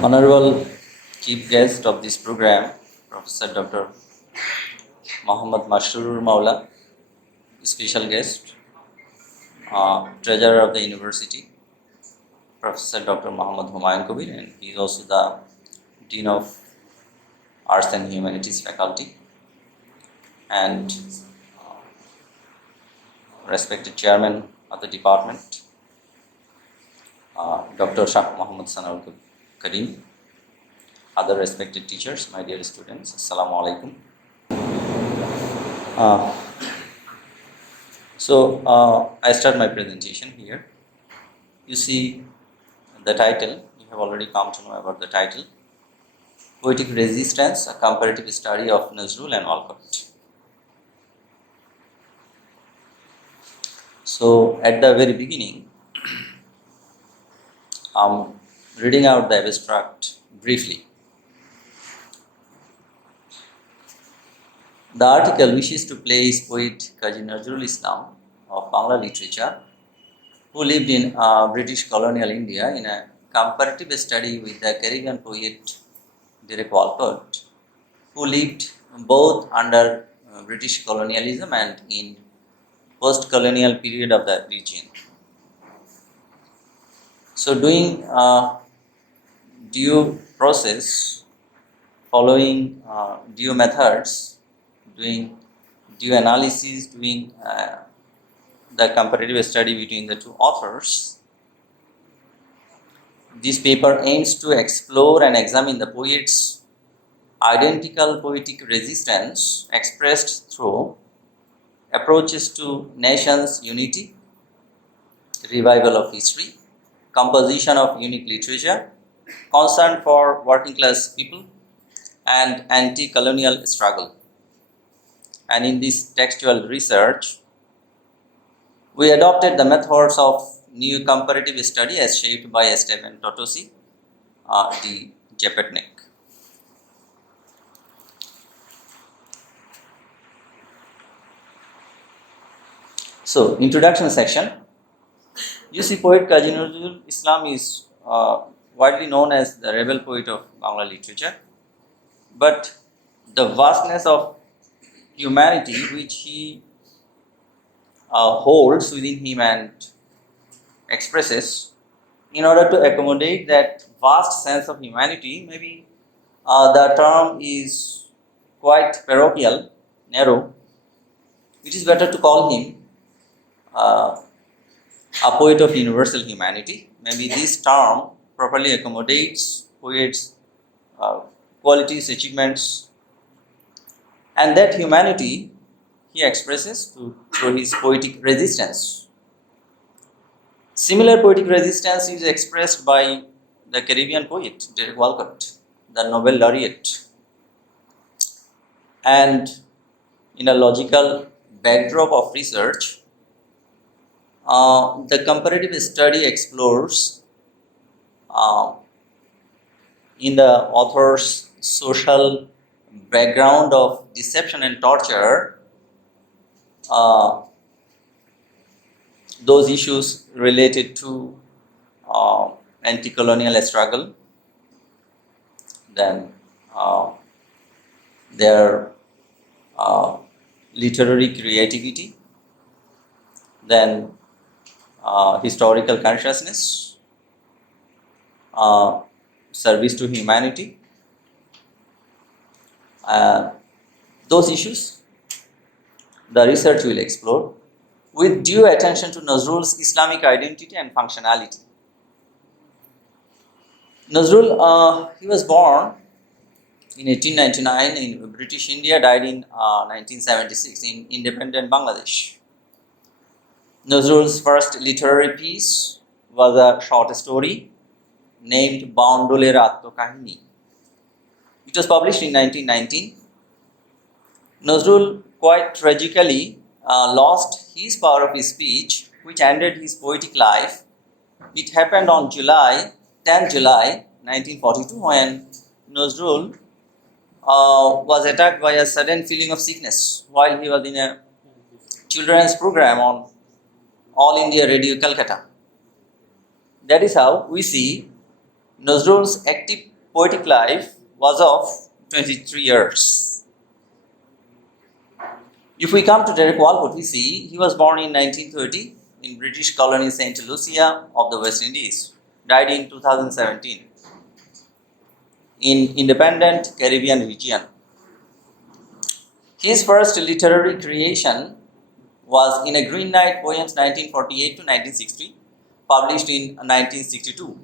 Honorable Chief Guest of this program, Professor Dr. Muhammad Mashrurur Maula, Special Guest, Treasurer of the University, Professor Dr. Muhammad Humayun Kabir, and he is also the Dean of Arts and Humanities Faculty, and respected Chairman of the Department, Dr. Shah Muhammad Sanaul Karim, other respected teachers, my dear students, Assalamu alaikum. I start my presentation here. You see the title, you have already come to know about the title, Poetic Resistance, a Comparative Study of Nazrul and Walcott. So at the very beginning, I'm reading out the abstract briefly. The article wishes to place poet Kazi Nazrul Islam of Bangla literature, who lived in British colonial India, in a comparative study with the Caribbean poet Derek Walcott, who lived both under British colonialism and in post-colonial period of the region. So doing due process, following due methods, doing due analysis, doing the comparative study between the two authors, this paper aims to explore and examine the poet's identical poetic resistance expressed through approaches to nation's unity, revival of history, composition of unique literature, concern for working class people, and anti-colonial struggle. And in this textual research, we adopted the methods of new comparative study as shaped by Stephen Totosi, D. Jepetnik. So, introduction section. You see, poet Kazi Nazrul Islam is widely known as the rebel poet of Bangla literature, but the vastness of humanity which he holds within him and expresses, in order to accommodate that vast sense of humanity, maybe the term is quite parochial, narrow. It is better to call him a poet of universal humanity. Maybe this term properly accommodates poets' qualities, achievements, and that humanity he expresses through his poetic resistance. Similar poetic resistance is expressed by the Caribbean poet Derek Walcott, the Nobel laureate. And in a logical backdrop of research, the comparative study explores in the author's social background of deception and torture, those issues related to anti-colonial struggle, then their literary creativity, then historical consciousness, service to humanity, those issues the research will explore with due attention to Nazrul's Islamic identity and functionality. Nazrul, he was born in 1899 in British India, died in 1976 in independent Bangladesh. Nazrul's first literary piece was a short story named Boundoler Atto-Kahini. It was published in 1919. Nazrul quite tragically lost his power of speech, which ended his poetic life. It happened on 10 July 1942, when Nazrul was attacked by a sudden feeling of sickness while he was in a children's program on All India Radio Calcutta. That is how we see Nazrul's active poetic life was of 23 years. If we come to Derek Walcott, we see he was born in 1930 in British colony St. Lucia of the West Indies, died in 2017 in independent Caribbean region. His first literary creation was In a Green Night, Poems 1948 to 1960, published in 1962.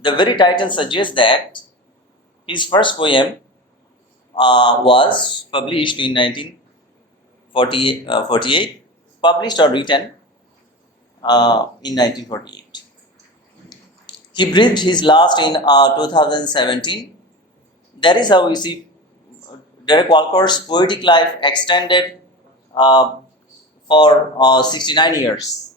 The very title suggests that his first poem was published in 1948, published or written in 1948. He breathed his last in 2017. That is how we see Derek Walcott's poetic life extended for 69 years.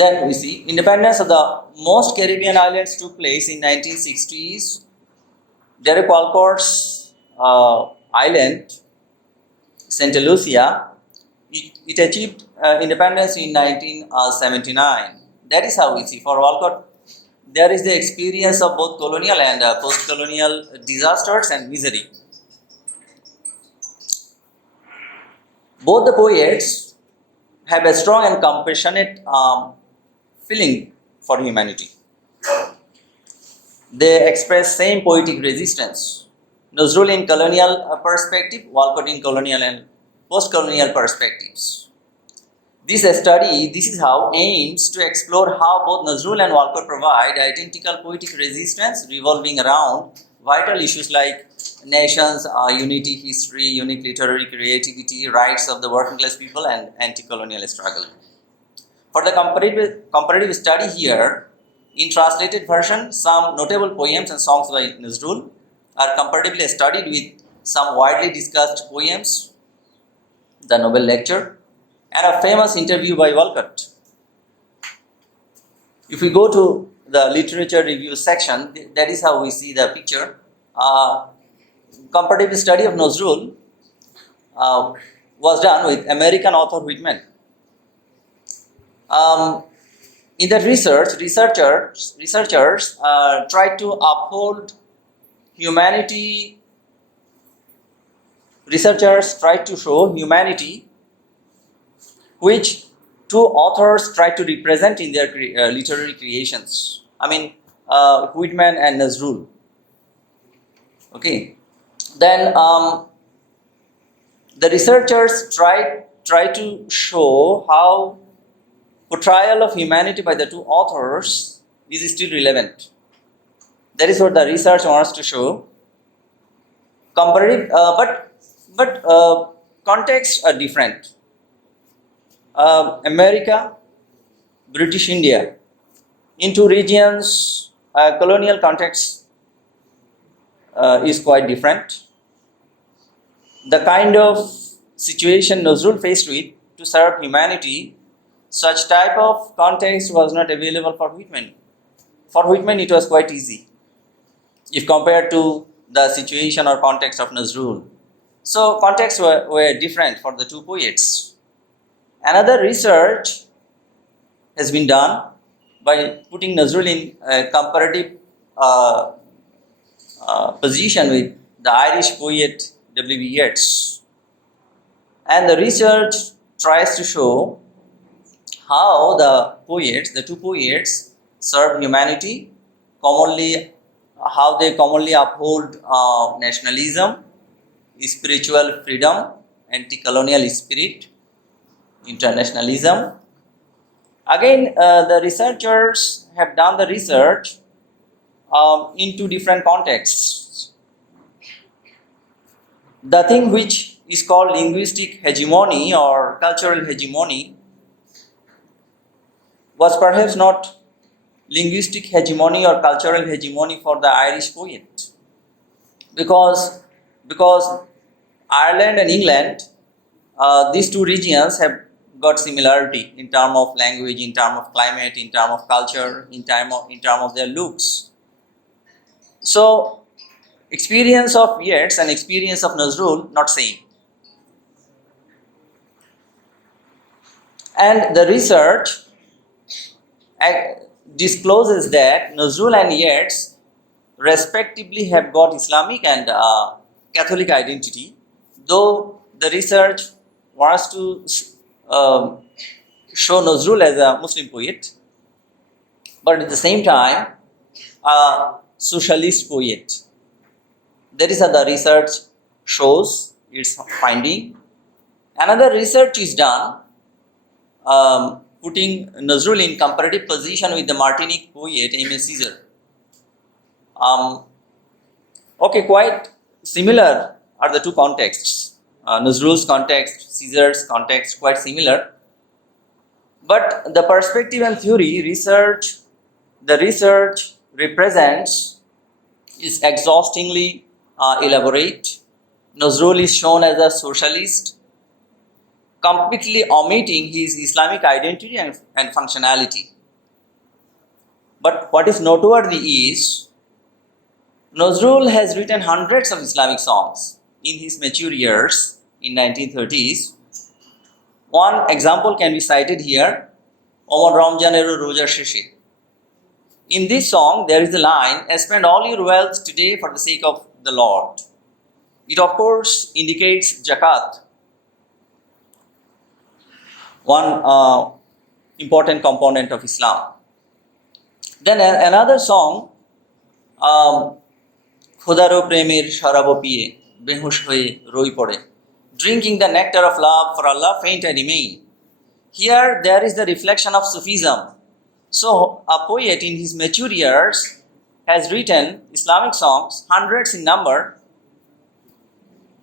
Then we see independence of the most Caribbean islands took place in 1960s. Derek Walcott's island, St. Lucia, it achieved independence in 1979. That is how we see for Walcott there is the experience of both colonial and post-colonial disasters and misery. Both the poets have a strong and compassionate feeling for humanity. They express same poetic resistance. Nazrul in colonial perspective, Walcott in colonial and post-colonial perspectives. This is how aims to explore how both Nazrul and Walcott provide identical poetic resistance revolving around vital issues like nations, unity, history, unique literary creativity, rights of the working class people, and anti-colonial struggle. For the comparative study here, in translated version, some notable poems and songs by Nazrul are comparatively studied with some widely discussed poems, the Nobel lecture, and a famous interview by Walcott. If we go to the literature review section, that is how we see the picture. Comparative study of Nazrul was done with American author Whitman. In that researchers tried to uphold humanity. Researchers tried to show humanity which two authors tried to represent in their literary creations. Whitman and Nazrul. Okay. Then the researchers try to show how portrayal of humanity by the two authors is still relevant. That is what the research wants to show. Comparative, but contexts are different. America, British India, in two regions, colonial context is quite different. The kind of situation Nazrul faced with to serve humanity, such type of context was not available for Whitman. For Whitman, it was quite easy if compared to the situation or context of Nazrul. So contexts were different for the two poets. Another research has been done by putting Nazrul in a comparative position with the Irish poet W.B. Yeats. And the research tries to show how the two poets, serve humanity, how they commonly uphold nationalism, spiritual freedom, anti-colonial spirit, internationalism. Again, the researchers have done the research in two different contexts. The thing which is called linguistic hegemony or cultural hegemony was perhaps not linguistic hegemony or cultural hegemony for the Irish poet, because Ireland and England, these two regions have got similarity in terms of language, in terms of climate, in terms of culture, in terms of their looks. So, experience of Yeats and experience of Nazrul not same. And the research discloses that Nazrul and Yeats respectively have got Islamic and Catholic identity, though the research wants to show Nazrul as a Muslim poet, but at the same time a socialist poet. That is how the research shows its finding. Another research is done putting Nazrul in comparative position with the Martinique poet Aimé Césaire. Okay, quite similar are the two contexts. Nazrul's context, Césaire's context, quite similar. But the perspective and theory the research represents is exhaustingly elaborate. Nazrul is shown as a socialist, completely omitting his Islamic identity and functionality. But what is noteworthy is Nazrul has written hundreds of Islamic songs in his mature years in 1930s. One example can be cited here, Omar Ramjanero Rojar Sheshe. In this song, there is a line, spend all your wealth today for the sake of the Lord. It of course indicates zakat, one important component of Islam. Then another song, Khudaro Premier Sharabo Piye, Behush Hoye Roi Pore, drinking the nectar of love, for Allah faint I remain. Here there is the reflection of Sufism. So a poet in his mature years has written Islamic songs, hundreds in number,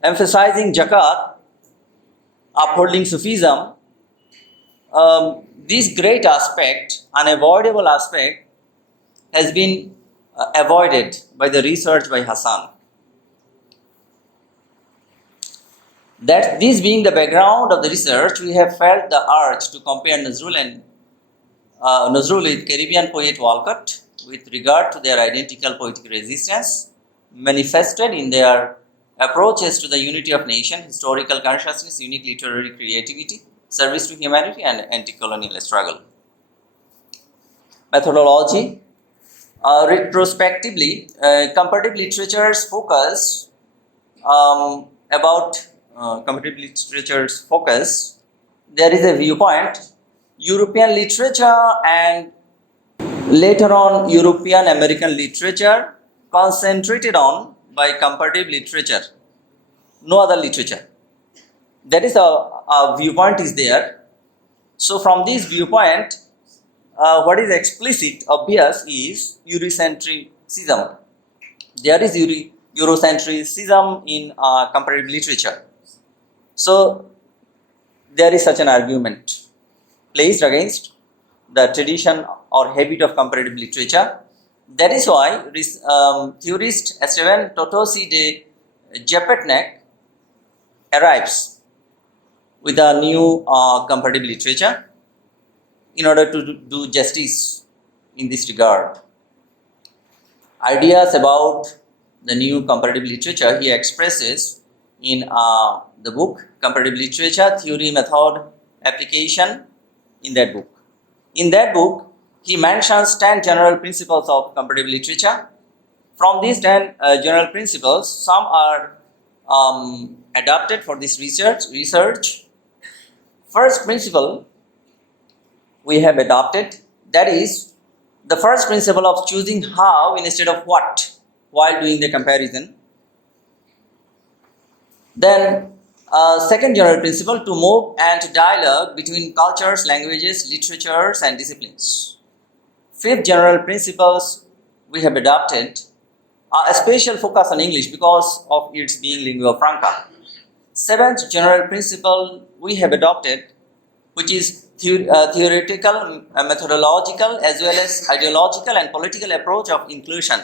emphasizing zakat, upholding Sufism. This great aspect, unavoidable aspect, has been avoided by the research by Hassan. That this being the background of the research, we have felt the urge to compare Nazrul with Caribbean poet Walcott with regard to their identical poetic resistance manifested in their approaches to the unity of nation, historical consciousness, unique literary creativity, service to humanity, and anti-colonial struggle. Methodology. Retrospectively, comparative literature's focus there is a viewpoint, European literature and later on European American literature concentrated on by comparative literature, no other literature. That is a viewpoint is there. So from this viewpoint, what is explicit, obvious is Eurocentrism. There is Eurocentrism in comparative literature. So there is such an argument placed against the tradition or habit of comparative literature. That is why theorist Esteban Totosi de Jepetnek arrives with a new comparative literature in order to do justice in this regard. Ideas about the new comparative literature he expresses in the book Comparative Literature, Theory, Method, Application, in that book. In that book, he mentions 10 general principles of comparative literature. From these 10 general principles, some are adapted for this research. First principle we have adopted, that is the first principle of choosing how instead of what while doing the comparison. Then second general principle, to move and to dialogue between cultures, languages, literatures and disciplines. Fifth general principles we have adopted, a special focus on English because of its being lingua franca. Seventh general principle we have adopted, which is theoretical, methodological as well as ideological and political approach of inclusion.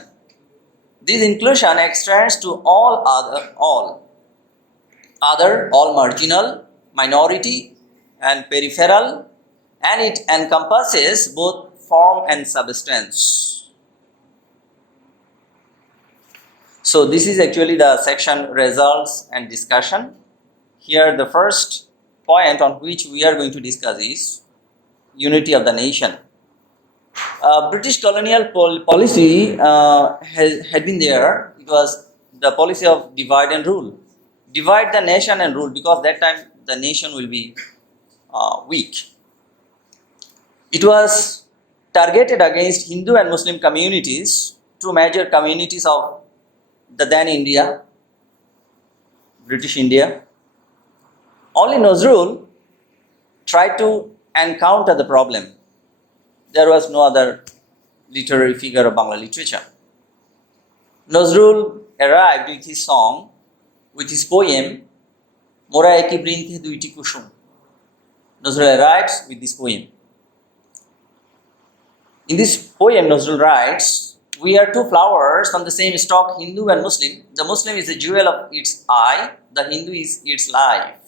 This inclusion extends to all marginal, minority and peripheral, and it encompasses both form and substance. So this is actually the section results and discussion. Here the first point on which we are going to discuss is unity of the nation. British colonial policy had been there. It was the policy of divide and rule. Divide the nation and rule, because that time the nation will be weak. It was targeted against Hindu and Muslim communities, two major communities of the then India, British India. Only Nazrul tried to encounter the problem. There was no other literary figure of Bangla literature. Nazrul arrived with his song, with his poem, Mora Eki Brinthe Duiti Kusum. Nazrul arrives with this poem. In this poem, Nazrul writes, "We are two flowers on the same stalk, Hindu and Muslim. The Muslim is the jewel of its eye, the Hindu is its life.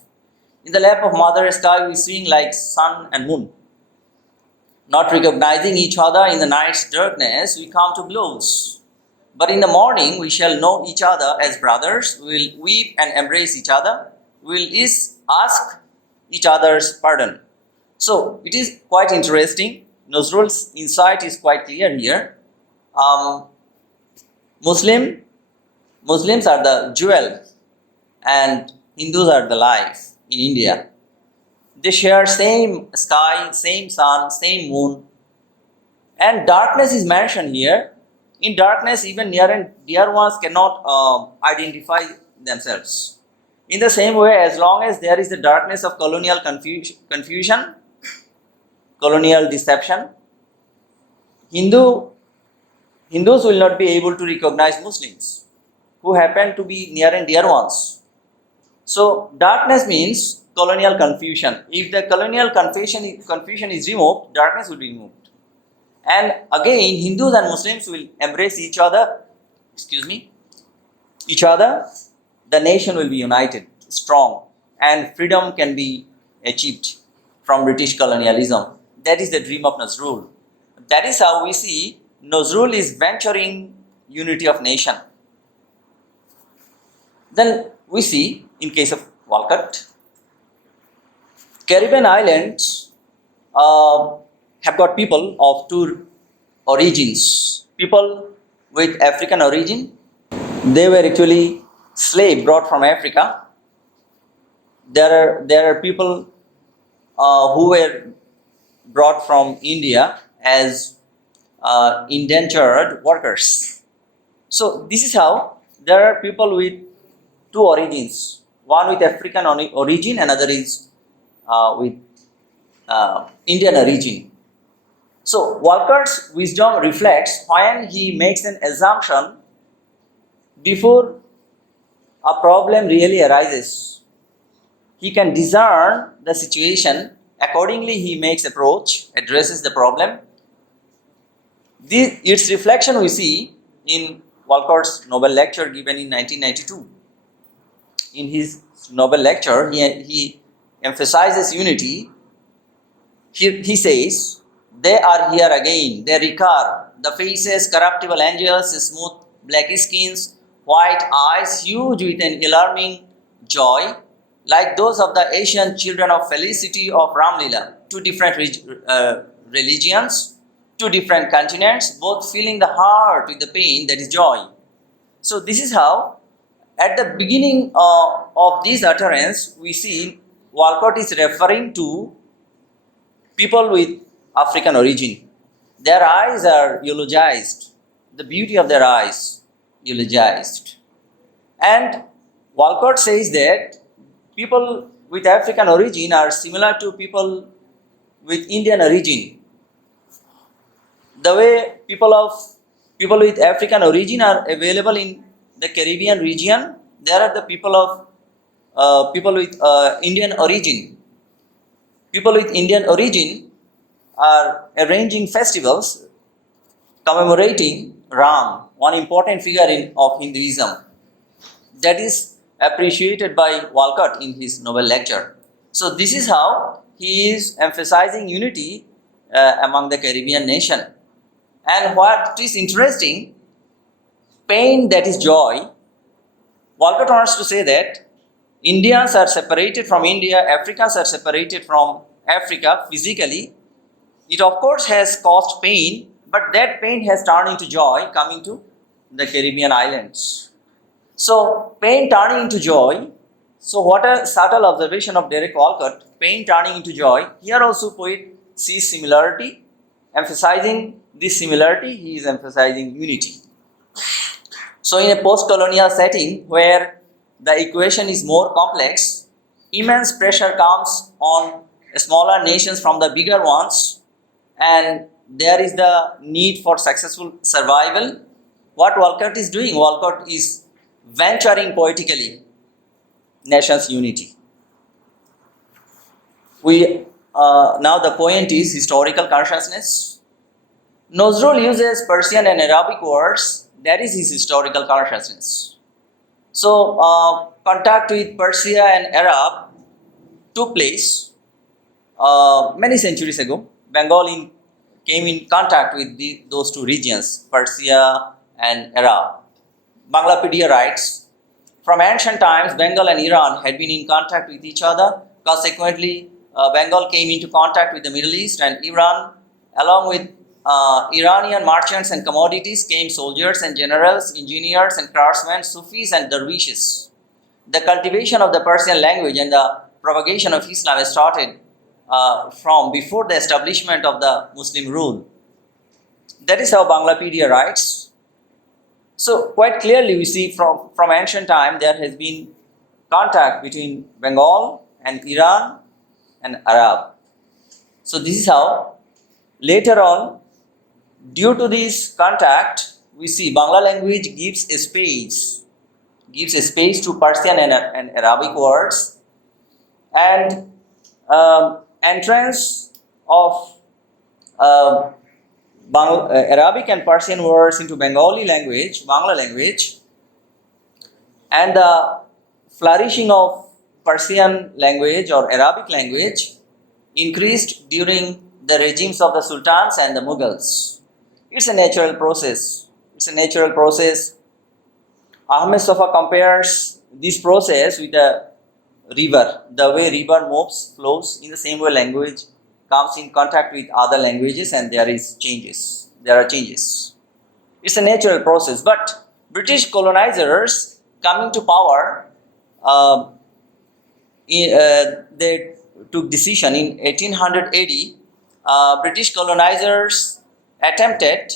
In the lap of mother sky, we swing like sun and moon. Not recognizing each other in the night's darkness, we come to blows. But in the morning, we shall know each other as brothers. We will weep and embrace each other. We will ask each other's pardon." So it is quite interesting. Nazrul's insight is quite clear here. Muslims are the jewel and Hindus are the life in India. They share same sky, same sun, same moon. And darkness is mentioned here. In darkness, even near and dear ones cannot identify themselves. In the same way, as long as there is the darkness of colonial confusion, colonial deception, Hindus will not be able to recognize Muslims who happen to be near and dear ones. So darkness means colonial confusion. If the colonial confusion is removed, darkness will be removed. And again, Hindus and Muslims will embrace each other, the nation will be united, strong, and freedom can be achieved from British colonialism. That is the dream of Nazrul. That is how we see Nazrul is venturing unity of nation. Then we see, in case of Walcott, Caribbean islands have got people of two origins. People with African origin, they were actually slaves brought from Africa. There are people who were brought from India as indentured workers. So this is how there are people with two origins. One with African origin, another is with Indian origin. So Walcott's wisdom reflects when he makes an assumption before a problem really arises. He can discern the situation. Accordingly, he makes approach, addresses the problem. Its reflection we see in Walcott's Nobel lecture given in 1992. In his Nobel lecture, he emphasizes unity. He says, "They are here again, they recur, the faces, corruptible angels, smooth black skins, white eyes, huge with an alarming joy, like those of the Asian children of felicity of Ramlila, two different religions, two different continents, both filling the heart with the pain that is joy." So this is how, at the beginning of this utterance, we see Walcott is referring to people with African origin. Their eyes are eulogized, the beauty of their eyes eulogized. And Walcott says that people with African origin are similar to people with Indian origin. The way people with African origin are available in the Caribbean region, there are the people with Indian origin. People with Indian origin are arranging festivals commemorating Ram, one important figure of Hinduism. That is appreciated by Walcott in his Nobel lecture. So this is how he is emphasizing unity among the Caribbean nation. And what is interesting, pain that is joy, Walcott wants to say that Indians are separated from India, Africans are separated from Africa physically. It of course has caused pain, but that pain has turned into joy coming to the Caribbean islands. So, pain turning into joy. So, what a subtle observation of Derek Walcott, pain turning into joy. Here also poet sees similarity, emphasizing this similarity, he is emphasizing unity. So, in a post-colonial setting where the equation is more complex, immense pressure comes on smaller nations from the bigger ones, and there is the need for successful survival. What Walcott is doing, Walcott is venturing poetically nations' unity. Now the point is historical consciousness. Nazrul uses Persian and Arabic words, that is his historical consciousness. So contact with Persia and Arab took place many centuries ago. Bengal came in contact with those two regions, Persia and Arab. Banglapedia writes, from ancient times, Bengal and Iran had been in contact with each other. Consequently, Bengal came into contact with the Middle East, and Iran, along with Iranian merchants and commodities, came soldiers and generals, engineers and craftsmen, Sufis and dervishes. The cultivation of the Persian language and the propagation of Islam started from before the establishment of the Muslim rule. That is how Banglapedia writes. So quite clearly we see from ancient time there has been contact between Bengal and Iran and Arab. So this is how later on, due to this contact, we see Bangla language gives a space to Persian and Arabic words, and entrance of Arabic and Persian words into Bengali language, Bangla language, and the flourishing of Persian language or Arabic language increased during the regimes of the sultans and the Mughals. It's a natural process. Ahmed Safa compares this process with a river. The way river flows, in the same way language comes in contact with other languages and there are changes. It's a natural process, but British colonizers coming to power, they took decision in 1880. British colonizers attempted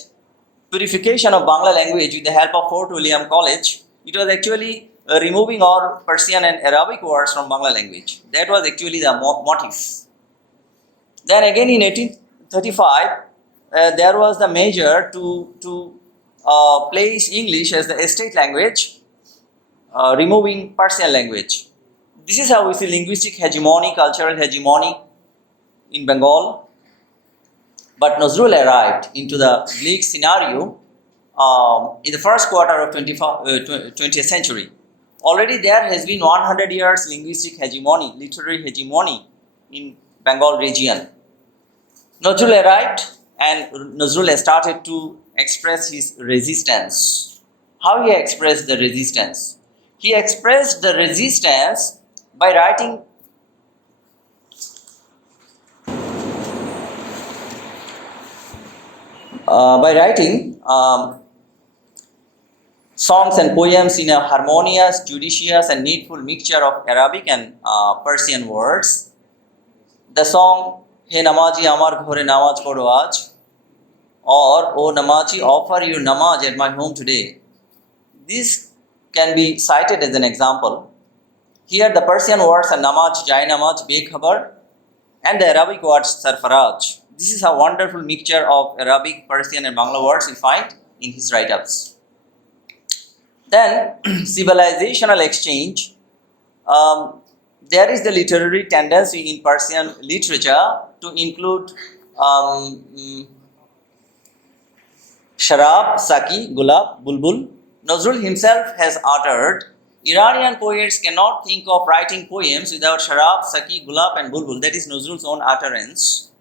purification of Bangla language with the help of Fort William College. It was actually removing all Persian and Arabic words from Bangla language. That was actually the motive. Then again in 1835, there was the measure to place English as the state language, removing Persian language. This is how we see linguistic hegemony, cultural hegemony in Bengal. But Nazrul arrived into the bleak scenario in the first quarter of 20th century. Already there has been 100 years linguistic hegemony, literary hegemony in Bengal region. Nazrul arrived and Nazrul started to express his resistance. How he expressed the resistance? He expressed the resistance by writing songs and poems in a harmonious, judicious and needful mixture of Arabic and Persian words. The song He Namaji Amar Ghore Namaz Poro Aaj, or O Namaji, offer your namaz at my home today. This can be cited as an example. Here the Persian words are namaz, jai namaz, bekhabar, and the Arabic words sarfaraj. This is a wonderful mixture of Arabic, Persian and Bangla words you find in his write-ups. Then civilizational exchange. There is the literary tendency in Persian literature to include Sharab, Saki, Gulab, Bulbul. Nazrul himself has uttered, Iranian poets cannot think of writing poems without Sharab, Saki, Gulab and Bulbul. That is Nazrul's own utterance.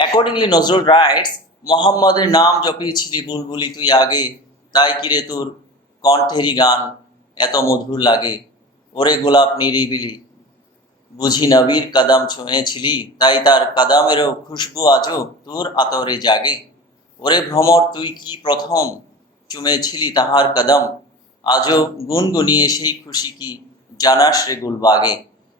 Accordingly, Nazrul writes, Muhammader naam jopi chili bulbuli tui age, tai kire tur কণ্ঠেরি গান এত মধুর লাগে ওরে গোলাপ নিরিবিলি বুঝি নবীর কদম ছুঁয়েছিলি তাই তার কদমেরও খুশবু আজও তোর আতরে জাগে. ওরে ভ্রমর তুই কি প্রথম চুমেছিলি তাহার কদম আজও গুনগুনিয়ে সেই খুশি কি জানাস রে গুলবাগে.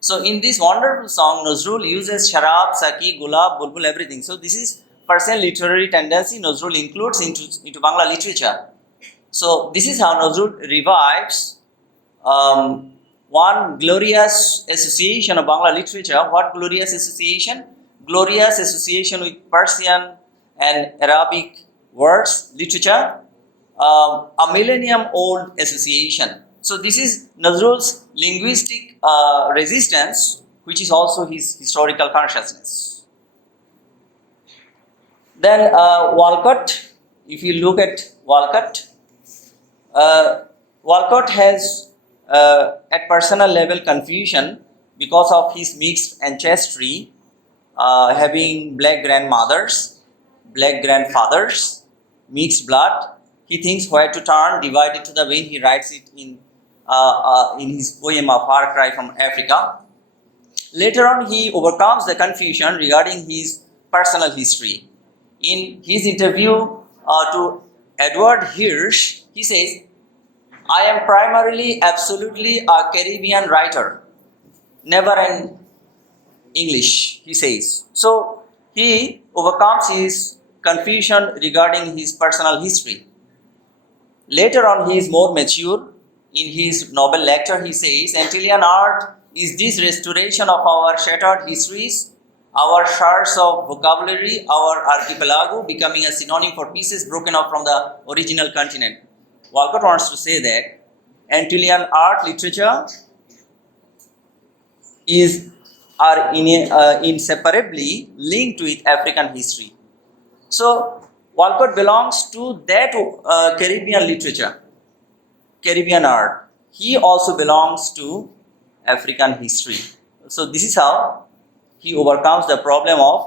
So in this wonderful song, Nazrul uses sharab, saki, gulab, bulbul, everything. So this is Persian literary tendency Nazrul includes into Bangla literature. So this is how Nazrul revives one glorious association of Bangla literature. What glorious association? Glorious association with Persian and Arabic words, literature, a millennium-old association. So this is Nazrul's linguistic resistance, which is also his historical consciousness. Then Walcott, if you look at Walcott, Walcott has at personal level confusion because of his mixed ancestry, having black grandmothers, black grandfathers, mixed blood. He thinks where to turn, divided to the vein. He writes it in his poem A Far Cry from Africa. Later on, he overcomes the confusion regarding his personal history. In his interview to Edward Hirsch, he says, I am primarily, absolutely a Caribbean writer, never an English, he says. So he overcomes his confusion regarding his personal history. Later on, he is more mature. In his Nobel lecture, he says, Antillean art is this restoration of our shattered histories, our shards of vocabulary, our archipelago becoming a synonym for pieces broken off from the original continent. Walcott wants to say that Antillean art literature are inseparably linked with African history. So Walcott belongs to that Caribbean literature, Caribbean art. He also belongs to African history. So this is how he overcomes the problem of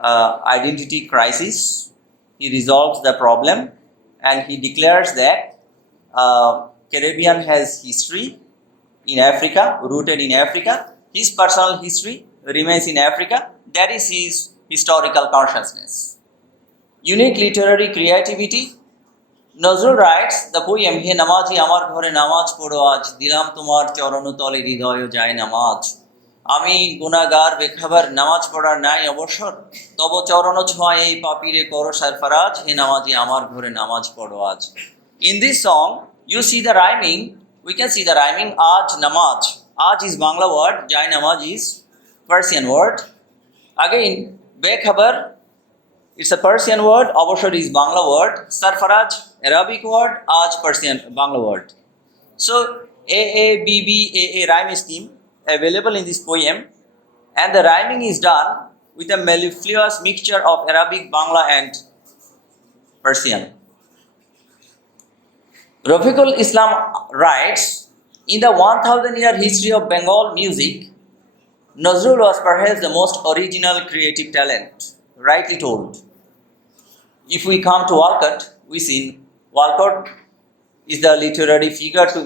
identity crisis. He resolves the problem and he declares that Caribbean has history in Africa, rooted in Africa. His personal history remains in Africa. That is his historical consciousness. Unique literary creativity. Nazrul writes the poem, He Namaji Amar Ghore Namaz Podo Aj, Dilam Tumar Chorono Tole Hridoyo Jai Namaz. আমি গুনাহগার বেখবর নামাজ পড়ার নাই অবসর তব চরণ ছোঁয়ায় এই পাপীরে করো সরফরাজ হে নামাজি আমার ঘরে নামাজ পড়ো আজ. In this song you see the rhyming, we can see the rhyming aj namaz. Aj is Bangla word, jai namaz is Persian word. Again bekhabar, it's a Persian word, abashar is Bangla word, sarfaraj Arabic word, aj Persian Bangla word. So A rhyme scheme available in this poem, and the rhyming is done with a mellifluous mixture of Arabic, Bangla and Persian. Rafiqul Islam writes, in the 1000-year history of Bengal music, Nazrul was perhaps the most original creative talent, rightly told. If we come to Walcott, we see Walcott is the literary figure to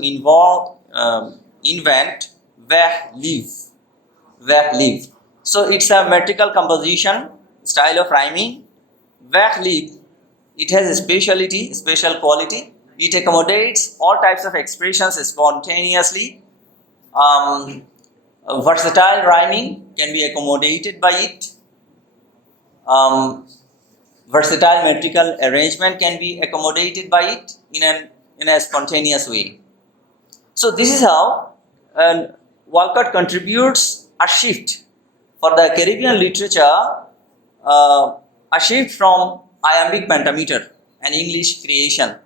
invent vers live. So it's a metrical composition, style of rhyming. Vers live, it has a special quality. It accommodates all types of expressions spontaneously. Versatile rhyming can be accommodated by it. Versatile metrical arrangement can be accommodated by it in a spontaneous way. So this is how Walcott contributes a shift for the Caribbean literature, a shift from iambic pentameter, an English creation.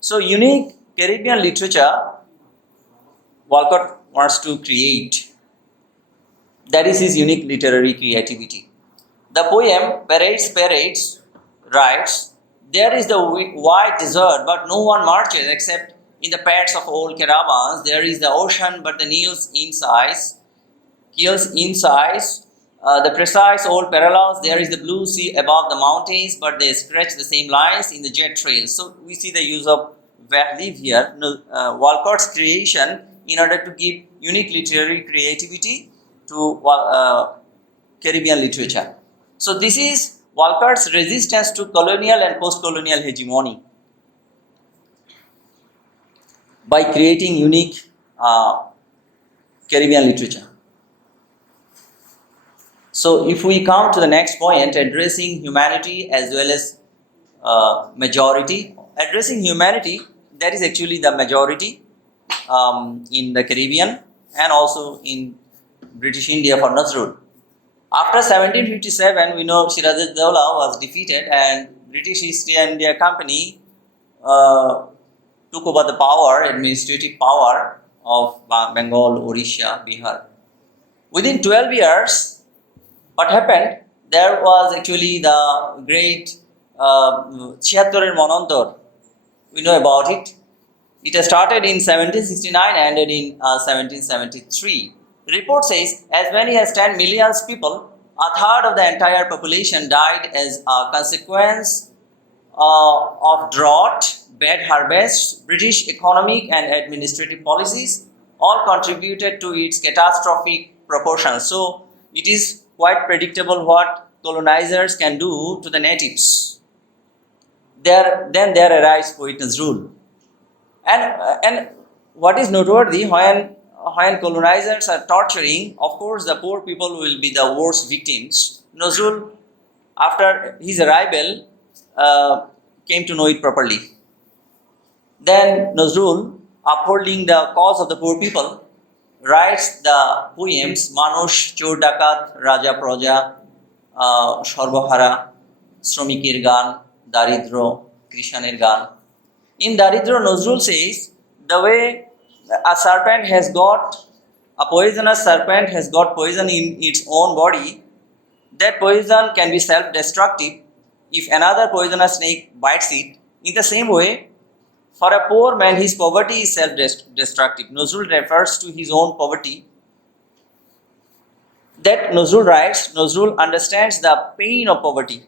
So unique Caribbean literature Walcott wants to create. That is his unique literary creativity. The poem Parades writes, there is the wide desert, but no one marches except in the pads of old caravans. There is the ocean, but the Nile's insides, the precise old parallels. There is the blue sea above the mountains, but they stretch the same lines in the jet trails. So we see the use of vers live here. Walcott's creation in order to give unique literary creativity to Caribbean literature. So this is Walcott's resistance to colonial and post-colonial hegemony by creating unique Caribbean literature. So if we come to the next point, addressing humanity as well as majority. Addressing humanity, that is actually the majority in the Caribbean and also in British India for Nazrul. After 1757, we know Siraj-ud-Dawla was defeated and British East India Company took over the power, administrative power of Bengal, Orissa, Bihar. Within 12 years, what happened? There was actually the great Chihattorer Monantor. We know about it. It started in 1769 and ended in 1773. The report says as many as 10 million people, a third of the entire population died as a consequence of drought, bad harvests, British economic and administrative policies, all contributed to its catastrophic proportions. So it is quite predictable what colonizers can do to the natives. Then there arrives Poet Nazrul. And what is noteworthy, when colonizers are torturing, of course the poor people will be the worst victims. Nazrul, after his arrival, came to know it properly. Then Nazrul, upholding the cause of the poor people, writes the poems Manush, Chor Dakat, Raja Proja, Sarbohara, Shromikir Gan, Daridro, Krishaner Gan. In Daridro, Nazrul says, the way a poisonous serpent has got poison in its own body, that poison can be self-destructive if another poisonous snake bites it. In the same way, for a poor man, his poverty is self-destructive. Nazrul refers to his own poverty. That Nazrul writes, Nazrul understands the pain of poverty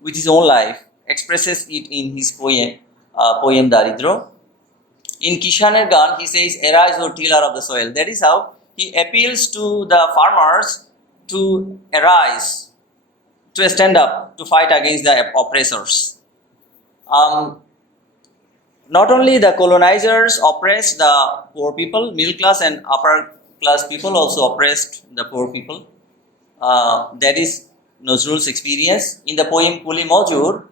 with his own life, expresses it in his poem Daridro. In Kishaner Gan, he says, arise, O tiller of the soil. That is how he appeals to the farmers to arise, to stand up, to fight against the oppressors. Not only the colonizers oppressed the poor people, middle class and upper class people also oppressed the poor people. That is Nazrul's experience. In the poem Kuli Mojur,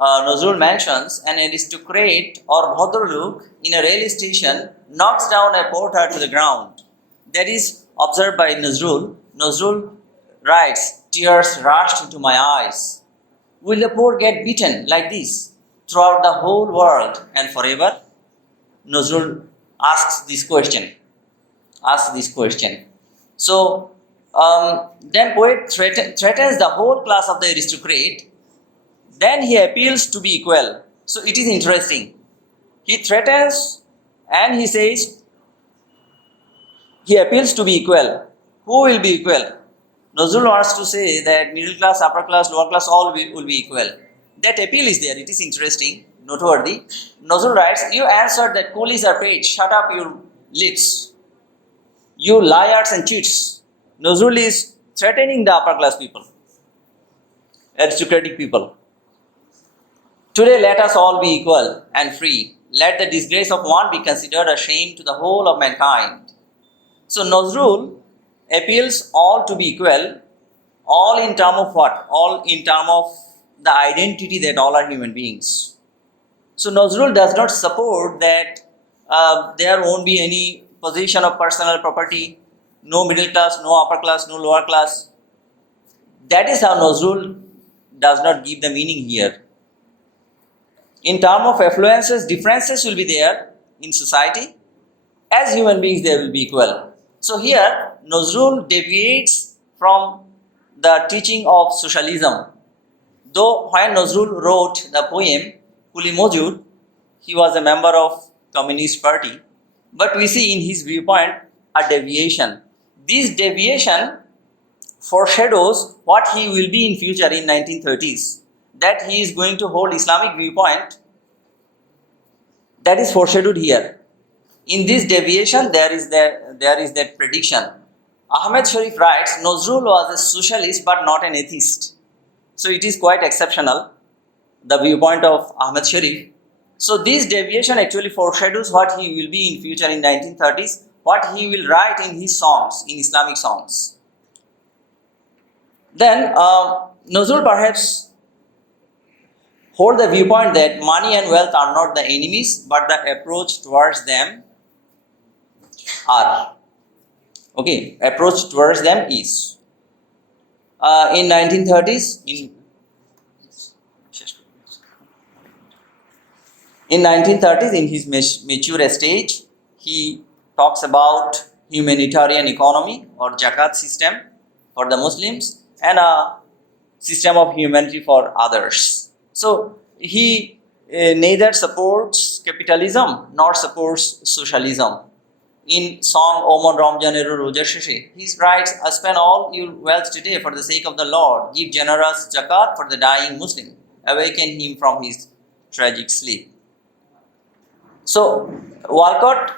Nazrul mentions an aristocrat or bhadraluk in a railway station knocks down a porter to the ground. That is observed by Nazrul. Nazrul writes, tears rushed into my eyes. Will the poor get beaten like this throughout the whole world and forever? Nazrul asks this question. So then poet threatens the whole class of the aristocrat. Then he appeals to be equal. So it is interesting. He threatens and he says he appeals to be equal. Who will be equal? Nazrul wants to say that middle class, upper class, lower class, all will be equal. That appeal is there. It is interesting, noteworthy. Nazrul writes, you answered that coolies are paid. Shut up your lips. You liars and cheats. Nazrul is threatening the upper class people, aristocratic people. Today let us all be equal and free. Let the disgrace of one be considered a shame to the whole of mankind. So Nazrul appeals all to be equal, all in terms of what? All in terms of the identity that all are human beings. So Nazrul does not support that there won't be any possession of personal property, no middle class, no upper class, no lower class. That is how Nazrul does not give the meaning here. In terms of affluences, differences will be there in society. As human beings, they will be equal. So here, Nazrul deviates from the teaching of socialism. Though when Nazrul wrote the poem Kuli Mojur, he was a member of Communist Party. But we see in his viewpoint a deviation. This deviation foreshadows what he will be in future in 1930s. That he is going to hold Islamic viewpoint, that is foreshadowed here. In this deviation, there is that prediction. Ahmed Sharif writes, Nazrul was a socialist but not an atheist. So it is quite exceptional, the viewpoint of Ahmad Sharif. So this deviation actually foreshadows what he will be in future in 1930s, what he will write in his songs, in Islamic songs. Then Nazrul perhaps hold the viewpoint that money and wealth are not the enemies, but the approach towards them are. Okay, approach towards them is. In 1930s, in his mature stage, he talks about humanitarian economy or zakat system for the Muslims and a system of humanity for others. So he neither supports capitalism nor supports socialism. In song Omon Ramjaneru Roja Sheshe, he writes, spend all your wealth today for the sake of the Lord, give generous zakat for the dying Muslim, awaken him from his tragic sleep. So Walcott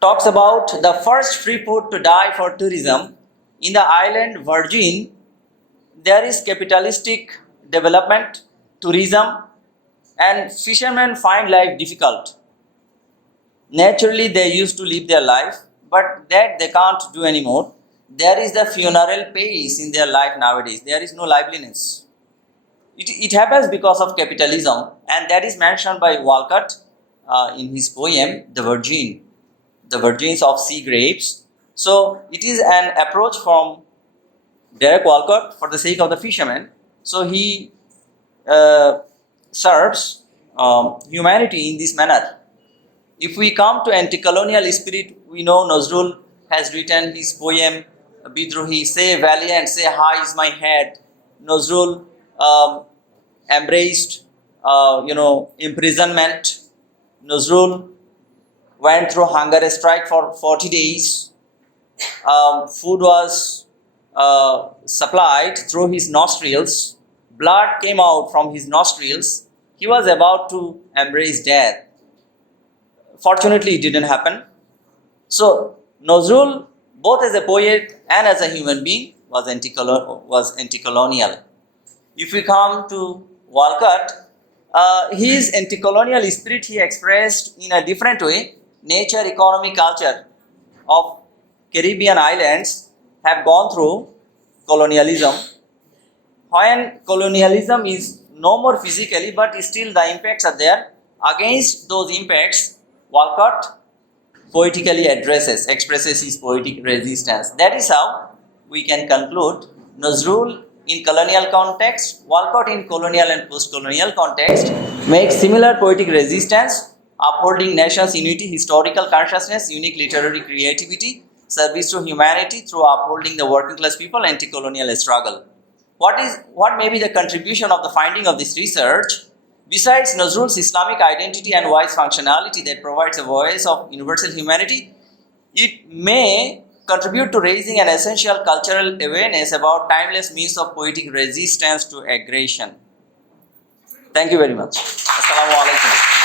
talks about the first free port to die for tourism. In the island Virgin, there is capitalistic development, tourism, and fishermen find life difficult. Naturally, they used to live their life, but that they can't do anymore. There is the funeral pace in their life nowadays. There is no liveliness. It happens because of capitalism, and that is mentioned by Walcott in his poem, The Virgin, the virgins of sea grapes. So it is an approach from Derek Walcott for the sake of the fishermen. So he serves humanity in this manner. If we come to anti-colonial spirit, we know Nazrul has written his poem Bidrohi, say valiant, say high is my head. Nazrul embraced imprisonment. Nazrul went through hunger strike for 40 days. Food was supplied through his nostrils. Blood came out from his nostrils. He was about to embrace death. Fortunately, it didn't happen. So Nazrul, both as a poet and as a human being, was anti-colonial. If we come to Walcott, his anti-colonial spirit he expressed in a different way. Nature, economy, culture of Caribbean islands have gone through colonialism. When colonialism is no more physically, but still the impacts are there. Against those impacts, Walcott poetically expresses his poetic resistance. That is how we can conclude Nazrul in colonial context, Walcott in colonial and post-colonial context makes similar poetic resistance, upholding nation's unity, historical consciousness, unique literary creativity, service to humanity through upholding the working class people, anti-colonial struggle. What may be the contribution of the finding of this research? Besides Nazrul's Islamic identity and wise functionality that provides a voice of universal humanity, it may contribute to raising an essential cultural awareness about timeless means of poetic resistance to aggression. Thank you very much. Assalamu alaikum.